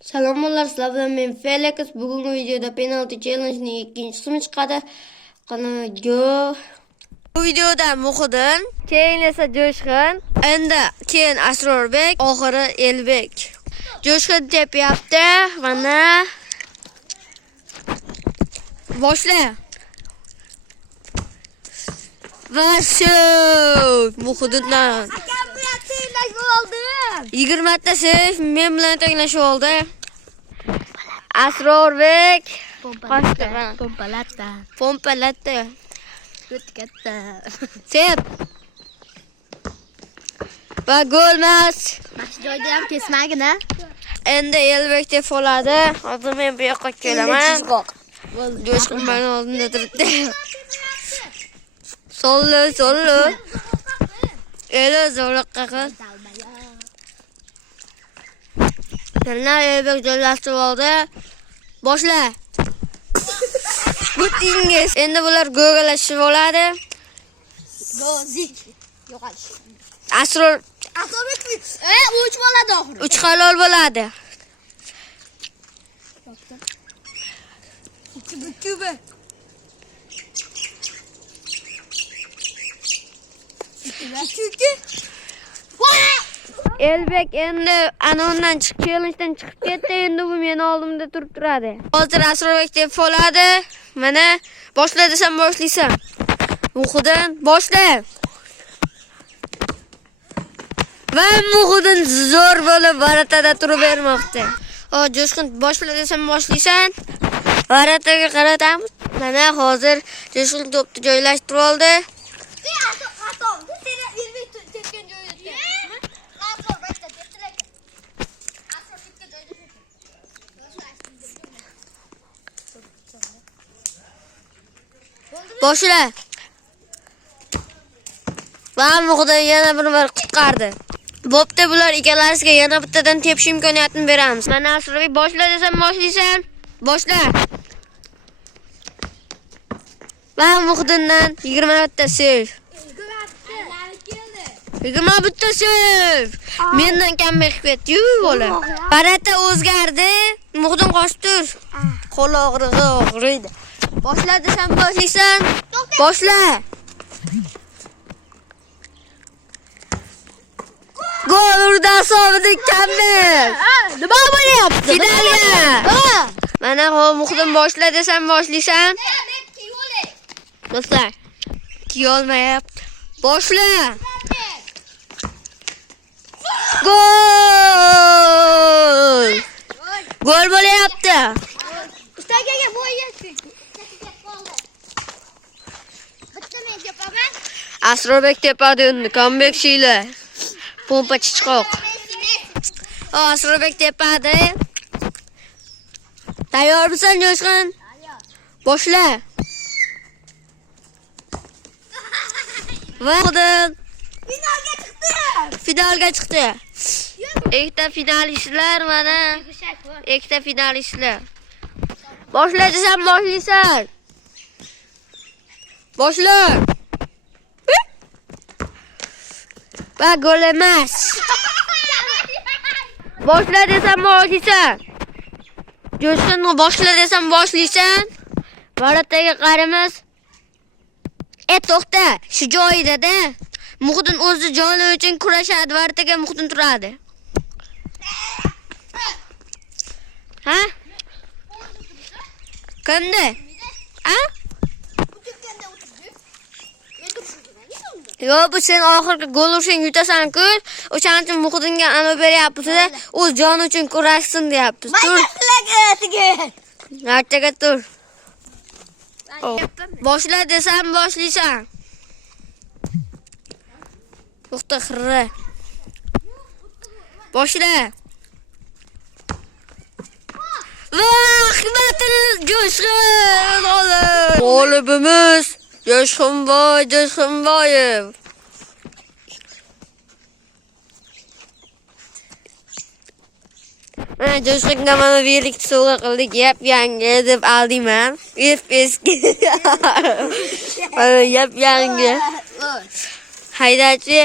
Selamlar, sizlar bilan men Felix. Bugungi videoda penalty challenge'ning ikkinchi qismi chiqadi. Qani go. Bu videoda Muhiddin, keyin esa Jo'shqin, endi keyin Asrorbek, oxiri Elbek. Jo'shqin tepyapti, mana. Boshla. Va shu Muhiddindan 20 ta sev men bilan tenglashib oldi. Asrorbek pompalatta. Katta. Sep. Va golmas. Mana shu joyda ham kesmagina. Endi Elbek deb oladi. Hozir men bu yoqqa kelaman. Jo'shqin meni oldimda turibdi. Sollo. Elo zo'riqqa qil. Senlar Elbek joylashtirib oldi. Boshla. Butingiz. Endi bular go'galashib oladi. Gozik. Yo'qolish. Asrorbek 3 bo'ladi oxiri. 3 halol bo'ladi. Kuba. Elbek endi anondan chiqib challenge'dan chiqib ketdi. Endi bu meni oldimda turib turadi. Hozir Asrorbek deb oladi. Mana boshla desam boshlaysan. Muhiddin boshla. Va Muhiddin zo'r bo'lib varatada turib bermoqda. Jo'shqin boshla desam boshlaysan. Varataga qaratamiz. Mana hozir Jo'shqin to'pni joylashtirib oldi. Boshla. Va Muhiddin yana bir qutqardi. Bo'pti, bular ikkalasiga yana bittadan tepish imkoniyatini beramiz. Mana Asrorbek boshla desam boshlaysan. Boshla. Va Muhiddindan 20 ta sev. 20 bitta sev. Mendan kam bekib ketdi, bola. Barata o'zgardi. Muhiddin qochib tur. Qo'l og'riydi. Boshla desam boshlaysan. Boshla. Gol urdi hisobida kamdir. Nima bo'lyapti? Finalga. Mana Muhiddin boshla desam boshlaysan. Do'stlar, kiyolmayapti. Boshla. Gol! Gol bo'lyapti. Ustagaga bo'yayapti. Bitta men tepaman. Asrorbek tepadi endi, comeback shiyla. Pompa chiqoq. Asrorbek tepadi. Tayyormisan Jo'shqin? Boshla. Va finalga chiqdi. Ikkita finalistlar mana. Ikkita finalistlar. Boshla desam boshlaysan. Boshla. Va gol emas. Boshla desam boshlaysan. Jo'shqin boshla desam boshlaysan. Varataga qaramiz. To'xta, shu joyida-da. Muhiddin o'zi joni uchun kurashadi, varataga Muhiddin turadi. Ha? Qanday? Ha? Yo, bu sen oxirgi gol urishing yutasan-ku. O'shaning uchun Muhiddinga ana beryapti-da, o'z joni uchun kurashsin deyapmiz. Tur. Nartaga tur. Boshla desam boshlaysan. To'xta xirra. Boshla. Rahmatimiz Jo'shqin g'olibimiz Jo'shqinboyev. Mana Jo'shqinga mana birlikda sovg'a qildik. Yap yangi deb oldim men. Eski. Mana yap yangi. Haydachi